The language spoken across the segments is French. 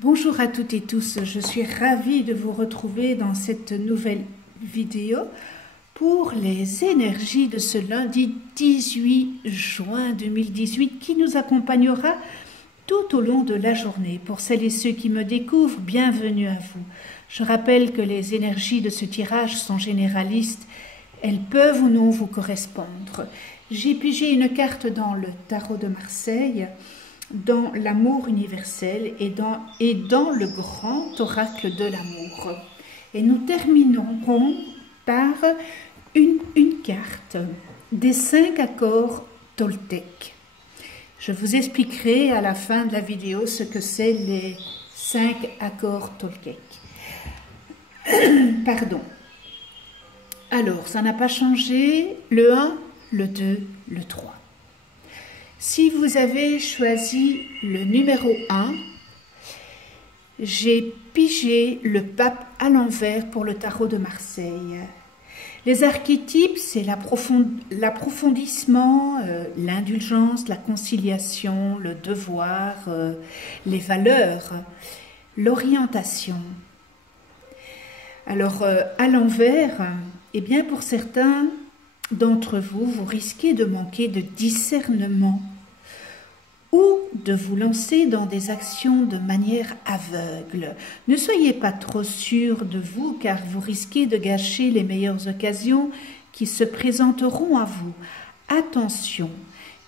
Bonjour à toutes et tous, je suis ravie de vous retrouver dans cette nouvelle vidéo pour les énergies de ce lundi 18 juin 2018 qui nous accompagnera tout au long de la journée. Pour celles et ceux qui me découvrent, bienvenue à vous. Je rappelle que les énergies de ce tirage sont généralistes, elles peuvent ou non vous correspondre. J'ai pigé une carte dans le tarot de Marseille, dans l'amour universel et dans le grand oracle de l'amour. Et nous terminerons par une carte des 5 accords Toltec. Je vous expliquerai à la fin de la vidéo ce que c'est les 5 accords Toltec. Pardon. Alors, ça n'a pas changé, le 1, le 2, le 3. Si vous avez choisi le numéro 1, j'ai pigé le pape à l'envers pour le tarot de Marseille. Les archétypes, c'est l'approfondissement, l'indulgence, la conciliation, le devoir, les valeurs, l'orientation. Alors, à l'envers, eh bien pour certains d'entre vous, vous risquez de manquer de discernement ou de vous lancer dans des actions de manière aveugle. Ne soyez pas trop sûr de vous car vous risquez de gâcher les meilleures occasions qui se présenteront à vous. Attention,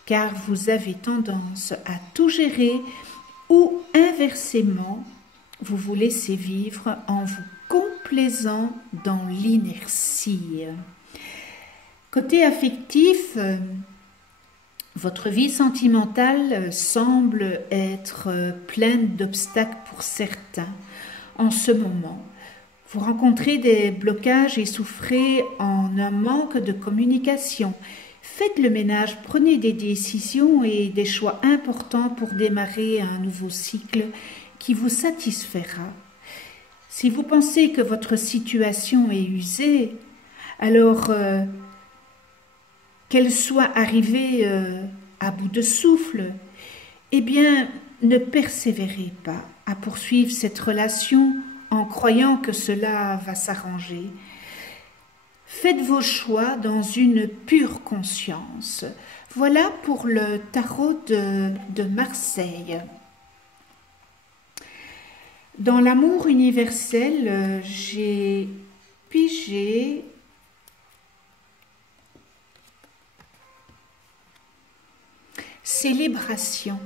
car vous avez tendance à tout gérer ou inversement, vous vous laissez vivre en vous complaisant dans l'inertie. Côté affectif, votre vie sentimentale semble être pleine d'obstacles pour certains en ce moment. Vous rencontrez des blocages et souffrez en un manque de communication. Faites le ménage, prenez des décisions et des choix importants pour démarrer un nouveau cycle qui vous satisfera. Si vous pensez que votre situation est usée, alors qu'elle soit arrivée à bout de souffle, eh bien, ne persévérez pas à poursuivre cette relation en croyant que cela va s'arranger. Faites vos choix dans une pure conscience. Voilà pour le tarot de Marseille. Dans l'amour universel, j'ai pigé célébration.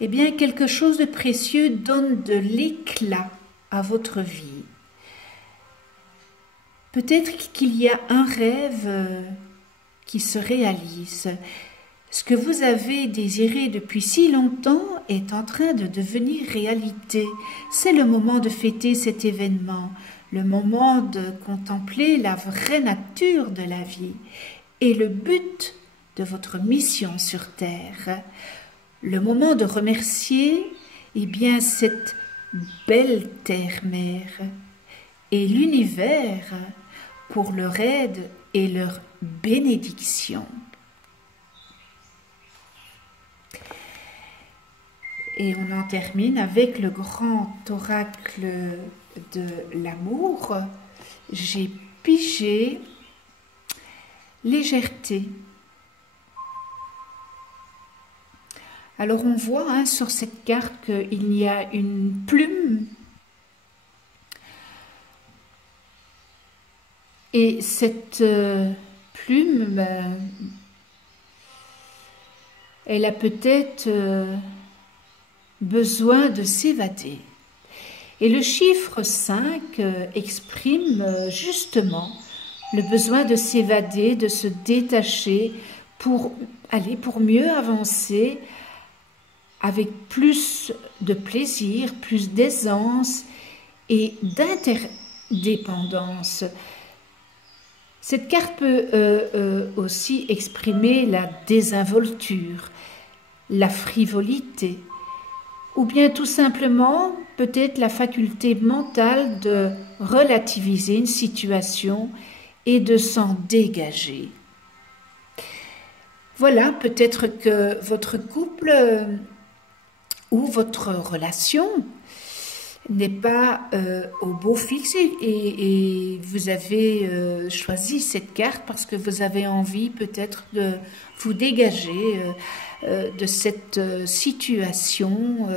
Eh bien, quelque chose de précieux donne de l'éclat à votre vie. Peut-être qu'il y a un rêve qui se réalise. Ce que vous avez désiré depuis si longtemps est en train de devenir réalité. C'est le moment de fêter cet événement, le moment de contempler la vraie nature de la vie et le but de votre mission sur Terre. Le moment de remercier, eh bien, cette belle Terre-Mère et l'univers pour leur aide et leur bénédiction. Et on en termine avec le grand oracle de l'amour. J'ai pigé légèreté. Alors on voit sur cette carte qu'il y a une plume et cette plume, elle a peut-être besoin de s'évader. Et le chiffre 5 exprime justement le besoin de s'évader, de se détacher pour mieux avancer avec plus de plaisir, plus d'aisance et d'interdépendance. Cette carte peut aussi exprimer la désinvolture, la frivolité, ou bien tout simplement peut-être la faculté mentale de relativiser une situation et de s'en dégager. Voilà, peut-être que votre couple ou votre relation n'est pas au beau fixe et vous avez choisi cette carte parce que vous avez envie peut-être de vous dégager de cette situation,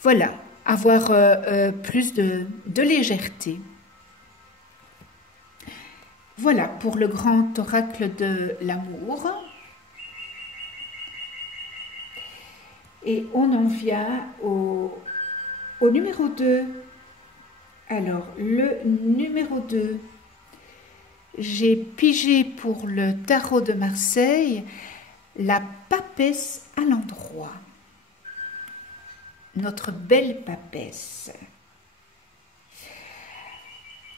voilà, avoir plus de légèreté. Voilà pour le grand oracle de l'amour. Et on en vient au numéro 2. Alors, le numéro 2, j'ai pigé pour le tarot de Marseille la papesse à l'endroit. Notre belle papesse.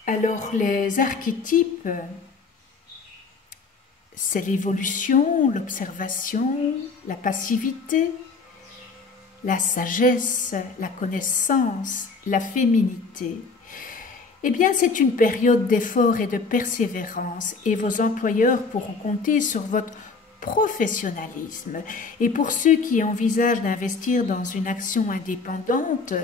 Alors, les archétypes, c'est l'évolution, l'observation, la passivité, la sagesse, la connaissance, la féminité. Eh bien, c'est une période d'effort et de persévérance et vos employeurs pourront compter sur votre professionnalisme. Et pour ceux qui envisagent d'investir dans une action indépendante,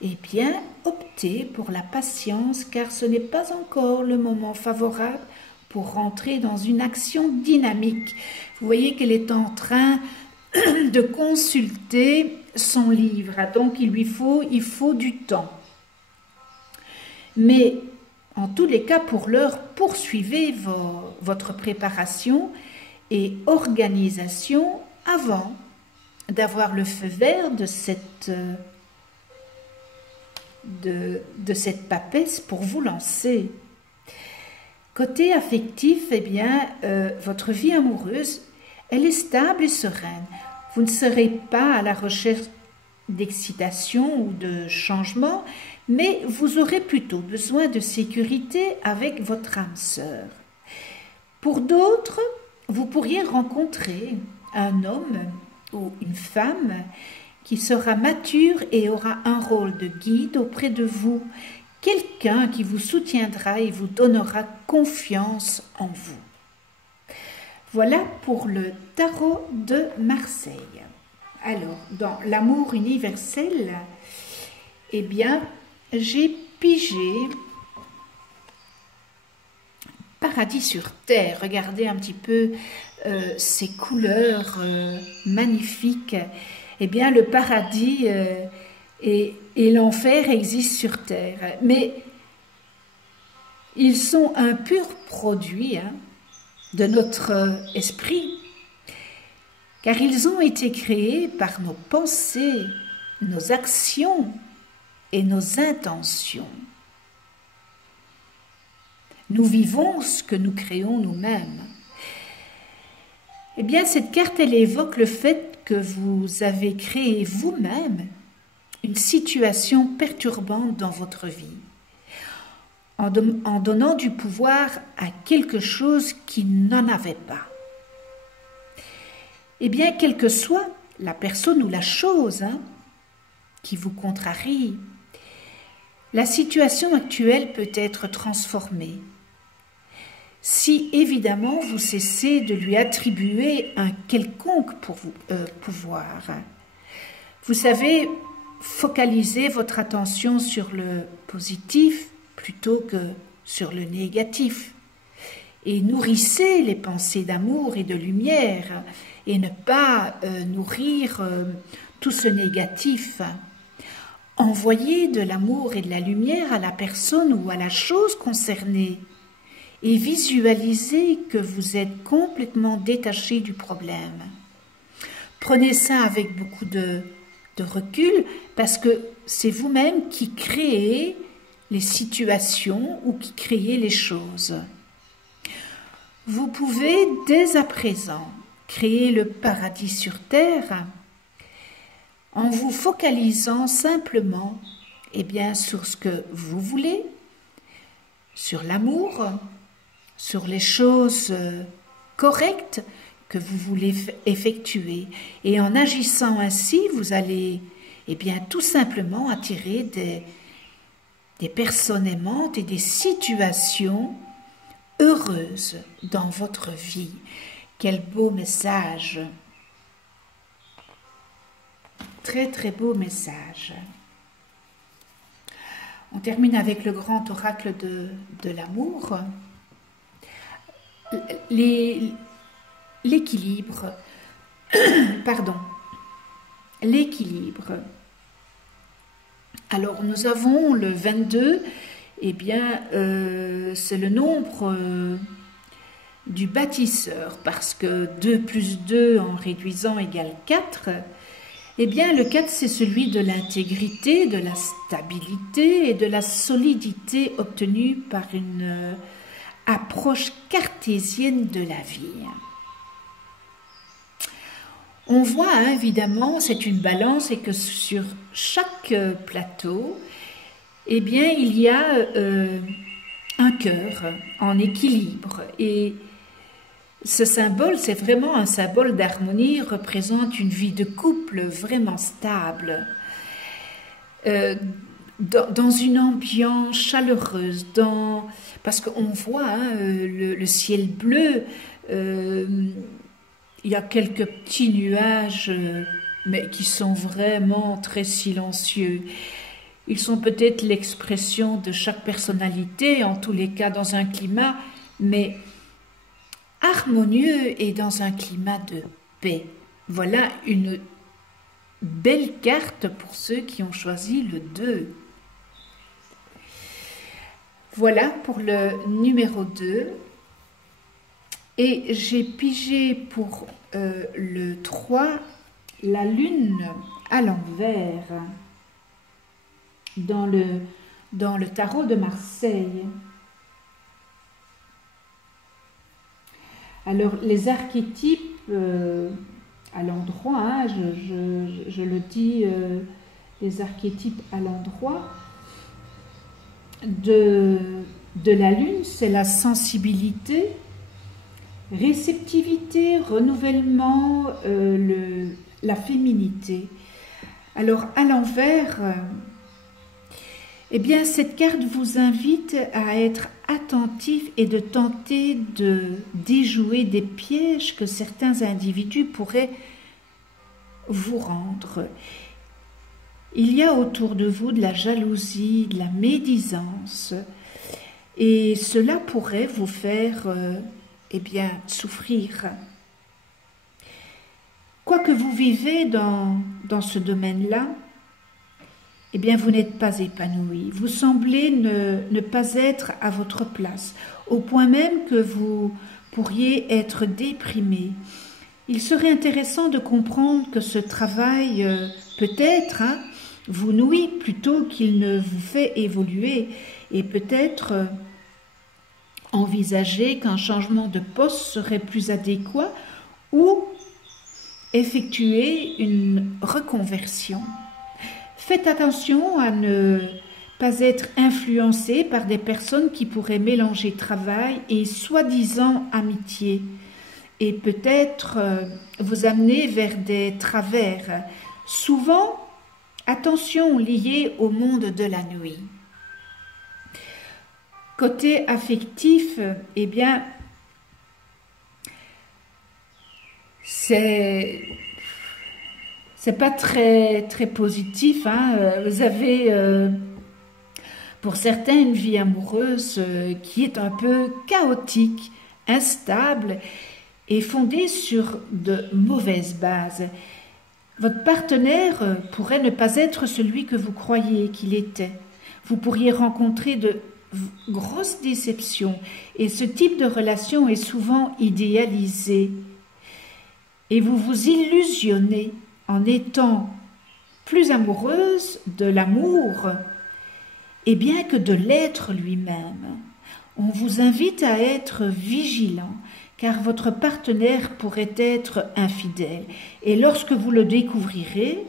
eh bien, optez pour la patience car ce n'est pas encore le moment favorable pour rentrer dans une action dynamique. Vous voyez qu'elle est en train de consulter son livre, donc il faut du temps. Mais en tous les cas, pour l'heure, poursuivez votre préparation et organisation avant d'avoir le feu vert de cette papesse pour vous lancer. Côté affectif, eh bien, votre vie amoureuse, elle est stable et sereine. Vous ne serez pas à la recherche d'excitation ou de changement, mais vous aurez plutôt besoin de sécurité avec votre âme sœur. Pour d'autres, vous pourriez rencontrer un homme ou une femme qui sera mature et aura un rôle de guide auprès de vous, quelqu'un qui vous soutiendra et vous donnera confiance en vous. Voilà pour le tarot de Marseille. Alors, dans l'amour universel, eh bien, j'ai pigé Paradis sur Terre. Regardez un petit peu ces couleurs magnifiques. Eh bien, le paradis et l'enfer existent sur Terre. Mais ils sont un pur produit de notre esprit, car ils ont été créés par nos pensées, nos actions et nos intentions. Nous vivons ce que nous créons nous-mêmes. Eh bien, cette carte, elle évoque le fait que vous avez créé vous-même une situation perturbante dans votre vie, en donnant du pouvoir à quelque chose qui n'en avait pas. Eh bien, quelle que soit la personne ou la chose qui vous contrarie, la situation actuelle peut être transformée. Si évidemment vous cessez de lui attribuer un quelconque pouvoir. Vous savez, focalisez votre attention sur le positif plutôt que sur le négatif. Et nourrissez les pensées d'amour et de lumière et ne pas nourrir tout ce négatif. Envoyez de l'amour et de la lumière à la personne ou à la chose concernée et visualisez que vous êtes complètement détaché du problème. Prenez ça avec beaucoup de recul parce que c'est vous-même qui créez les situations ou qui créez les choses. Vous pouvez dès à présent créer le paradis sur terre en vous focalisant simplement sur ce que vous voulez, sur l'amour, sur les choses correctes que vous voulez effectuer. Et en agissant ainsi, vous allez tout simplement attirer des personnes aimantes et des situations heureuses dans votre vie. Quel beau message! Très très beau message. On termine avec le grand oracle de l'amour. L'équilibre. Pardon. L'équilibre. Alors nous avons le 22, eh bien c'est le nombre du bâtisseur, parce que 2 plus 2 en réduisant égale 4. Eh bien, le 4, c'est celui de l'intégrité, de la stabilité et de la solidité obtenue par une approche cartésienne de la vie. On voit, hein, évidemment, c'est une balance et que sur chaque plateau, eh bien, il y a un cœur en équilibre. Et ce symbole, c'est vraiment un symbole d'harmonie, représente une vie de couple vraiment stable, dans une ambiance chaleureuse, parce qu'on voit hein, le ciel bleu, il y a quelques petits nuages, mais qui sont vraiment très silencieux. Ils sont peut-être l'expression de chaque personnalité, en tous les cas dans un climat, mais harmonieux et dans un climat de paix. Voilà une belle carte pour ceux qui ont choisi le 2. Voilà pour le numéro 2. Et j'ai pigé pour le 3, la lune à l'envers, dans le tarot de Marseille. Alors, les archétypes à l'endroit, hein, je le dis, les archétypes à l'endroit de la lune, c'est la sensibilité, réceptivité, renouvellement, la féminité. Alors, à l'envers, eh bien, cette carte vous invite à être attentif et de tenter de déjouer des pièges que certains individus pourraient vous rendre. Il y a autour de vous de la jalousie, de la médisance, et cela pourrait vous faire eh bien, souffrir. Quoi que vous vivez dans ce domaine-là, eh bien, vous n'êtes pas épanoui. Vous semblez ne pas être à votre place, au point même que vous pourriez être déprimé. Il serait intéressant de comprendre que ce travail, peut-être, hein, vous nuit plutôt qu'il ne vous fait évoluer, et peut-être envisager qu'un changement de poste serait plus adéquat ou effectuer une reconversion. Faites attention à ne pas être influencé par des personnes qui pourraient mélanger travail et soi-disant amitié et peut-être vous amener vers des travers, souvent, attention, liés au monde de la nuit. Côté affectif, eh bien, c'est pas très positif, hein. Vous avez pour certains une vie amoureuse qui est un peu chaotique, instable et fondée sur de mauvaises bases. Votre partenaire pourrait ne pas être celui que vous croyiez qu'il était. Vous pourriez rencontrer de grosses déceptions et ce type de relation est souvent idéalisé. Et vous vous illusionnez en étant plus amoureuse de l'amour, et bien que de l'être lui-même. On vous invite à être vigilant, car votre partenaire pourrait être infidèle. Et lorsque vous le découvrirez,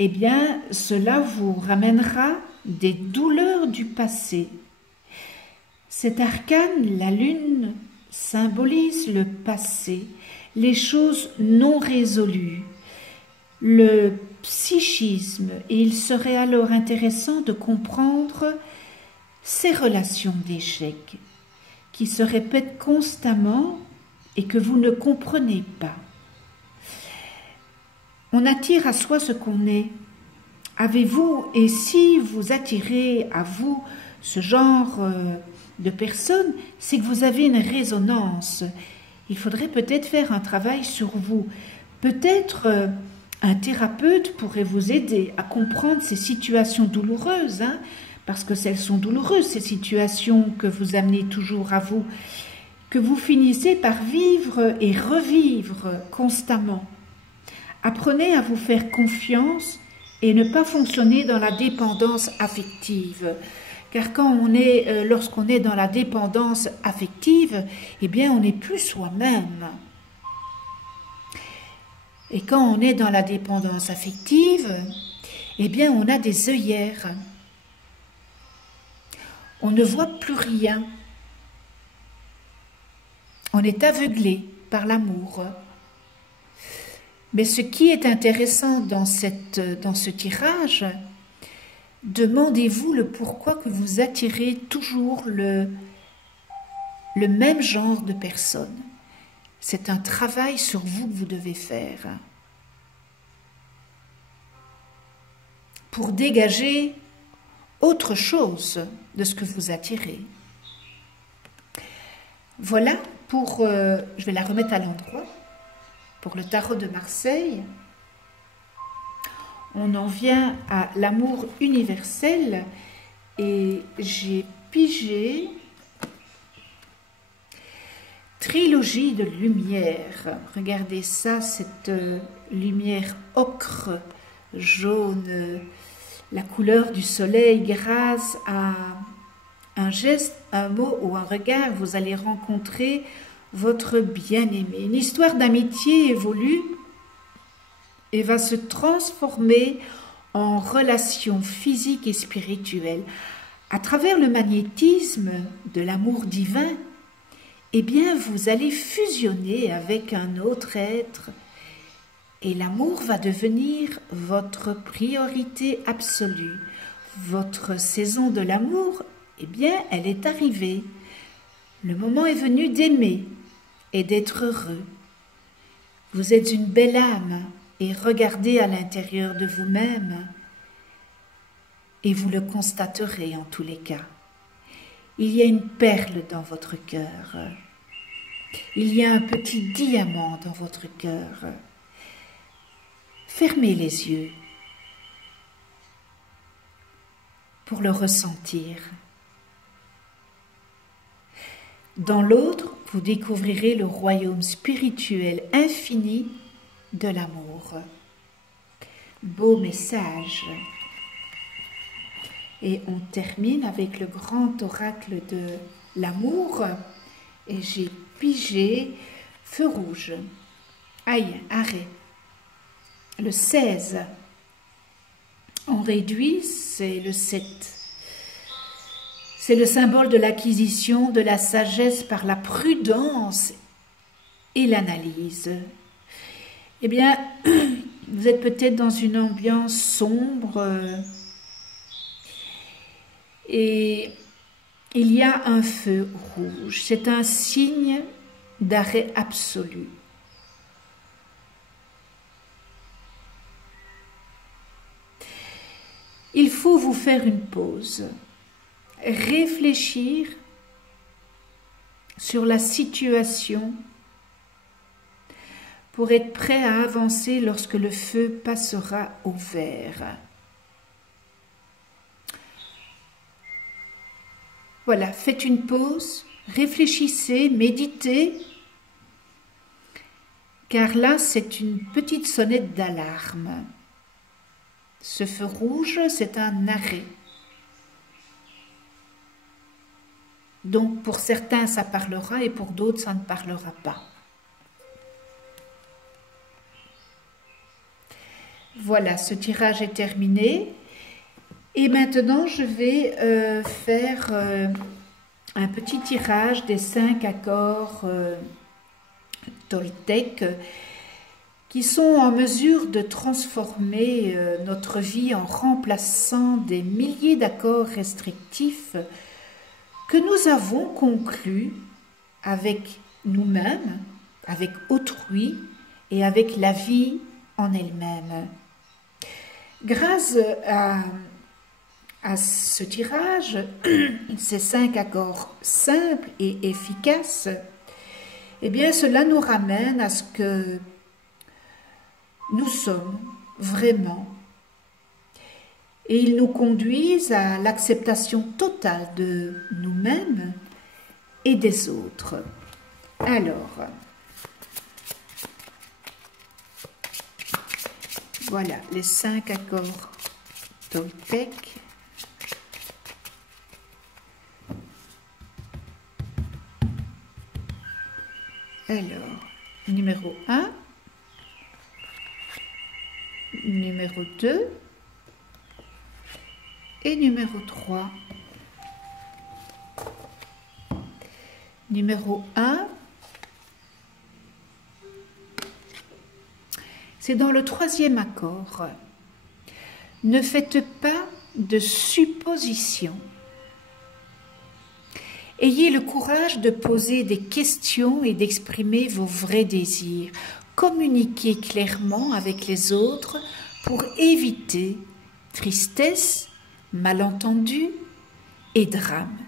eh bien, cela vous ramènera des douleurs du passé. Cet arcane, la lune, symbolise le passé, les choses non résolues, le psychisme, et il serait alors intéressant de comprendre ces relations d'échec qui se répètent constamment et que vous ne comprenez pas. On attire à soi ce qu'on est. Avez-vous, et si vous attirez à vous ce genre de personnes, c'est que vous avez une résonance. Il faudrait peut-être faire un travail sur vous. Peut-être un thérapeute pourrait vous aider à comprendre ces situations douloureuses, hein, parce que elles sont douloureuses, ces situations que vous amenez toujours à vous, que vous finissez par vivre et revivre constamment. Apprenez à vous faire confiance et ne pas fonctionner dans la dépendance affective. Car lorsqu'on est dans la dépendance affective, eh bien, on n'est plus soi-même. Et quand on est dans la dépendance affective, eh bien, on a des œillères. On ne voit plus rien. On est aveuglé par l'amour. Mais ce qui est intéressant dans ce tirage, demandez-vous le pourquoi que vous attirez toujours le même genre de personnes. C'est un travail sur vous que vous devez faire pour dégager autre chose de ce que vous attirez. Voilà pour... je vais la remettre à l'endroit. Pour le tarot de Marseille, on en vient à l'amour universel et j'ai pigé trilogie de lumière. Regardez ça, cette lumière ocre, jaune, la couleur du soleil grâce à un geste, un mot ou un regard, vous allez rencontrer votre bien-aimé. Une histoire d'amitié évolue et va se transformer en relation physique et spirituelle. À travers le magnétisme de l'amour divin, eh bien, vous allez fusionner avec un autre être et l'amour va devenir votre priorité absolue. Votre saison de l'amour, eh bien, elle est arrivée. Le moment est venu d'aimer et d'être heureux. Vous êtes une belle âme et regardez à l'intérieur de vous-même et vous le constaterez en tous les cas. Il y a une perle dans votre cœur. Il y a un petit diamant dans votre cœur. Fermez les yeux pour le ressentir. Dans l'autre, vous découvrirez le royaume spirituel infini de l'amour. Beau message. Et on termine avec le grand oracle de l'amour. Et j'ai pigé feu rouge. Aïe, arrêt. Le 16. On réduit, c'est le 7. C'est le symbole de l'acquisition de la sagesse par la prudence et l'analyse. Eh bien, vous êtes peut-être dans une ambiance sombre et il y a un feu rouge. C'est un signe d'arrêt absolu. Il faut vous faire une pause, réfléchir sur la situation pour être prêt à avancer lorsque le feu passera au vert. Voilà, faites une pause, réfléchissez, méditez, car là, c'est une petite sonnette d'alarme. Ce feu rouge, c'est un arrêt. Donc, pour certains, ça parlera et pour d'autres, ça ne parlera pas. Voilà, ce tirage est terminé. Et maintenant, je vais faire un petit tirage des 5 accords Toltec qui sont en mesure de transformer notre vie en remplaçant des milliers d'accords restrictifs que nous avons conclus avec nous-mêmes, avec autrui et avec la vie en elle-même. Grâce à ce tirage, ces 5 accords simples et efficaces, eh bien cela nous ramène à ce que nous sommes vraiment. Et ils nous conduisent à l'acceptation totale de nous-mêmes et des autres. Alors, voilà les 5 accords Toltec. Alors, numéro 1, numéro 2 et numéro 3. Numéro 1, c'est dans le 3e accord. Ne faites pas de suppositions. Ayez le courage de poser des questions et d'exprimer vos vrais désirs. Communiquez clairement avec les autres pour éviter tristesse, malentendus et drame.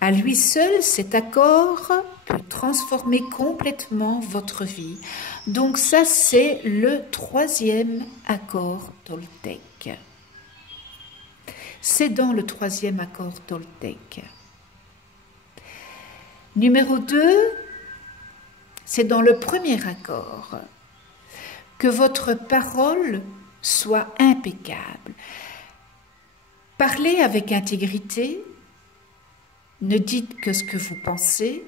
À lui seul, cet accord peut transformer complètement votre vie. Donc ça, c'est le 3e accord Toltec. C'est dans le 3e accord Toltec. Numéro 2, c'est dans le 1er accord. Que votre parole soit impeccable. Parlez avec intégrité. Ne dites que ce que vous pensez.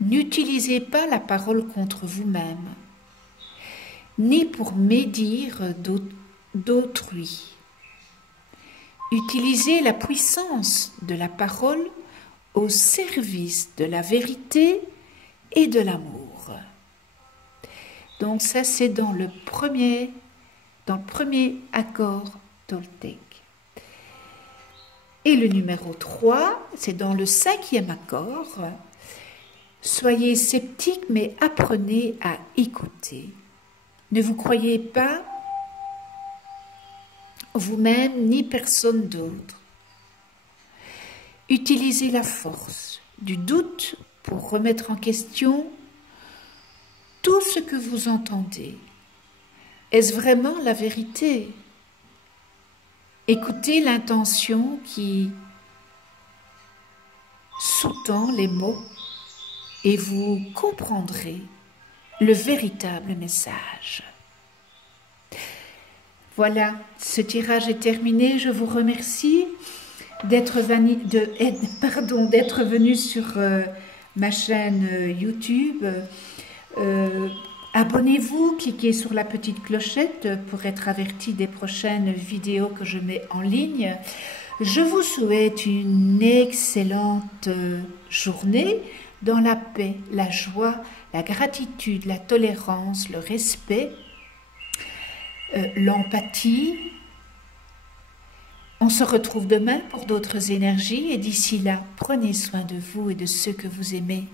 N'utilisez pas la parole contre vous-même, ni pour médire d'autrui. Utilisez la puissance de la parole au service de la vérité et de l'amour. Donc ça, c'est dans le premier accord Toltec. Et le numéro 3, c'est dans le 5e accord. Soyez sceptiques, mais apprenez à écouter. Ne vous croyez pas vous-même ni personne d'autre. Utilisez la force du doute pour remettre en question tout ce que vous entendez. Est-ce vraiment la vérité ? Écoutez l'intention qui sous-tend les mots et vous comprendrez le véritable message. Voilà, ce tirage est terminé. Je vous remercie d'être venu sur ma chaîne YouTube. Abonnez-vous, cliquez sur la petite clochette pour être averti des prochaines vidéos que je mets en ligne. Je vous souhaite une excellente journée dans la paix, la joie, la gratitude, la tolérance, le respect, l'empathie. On se retrouve demain pour d'autres énergies et d'ici là, prenez soin de vous et de ceux que vous aimez.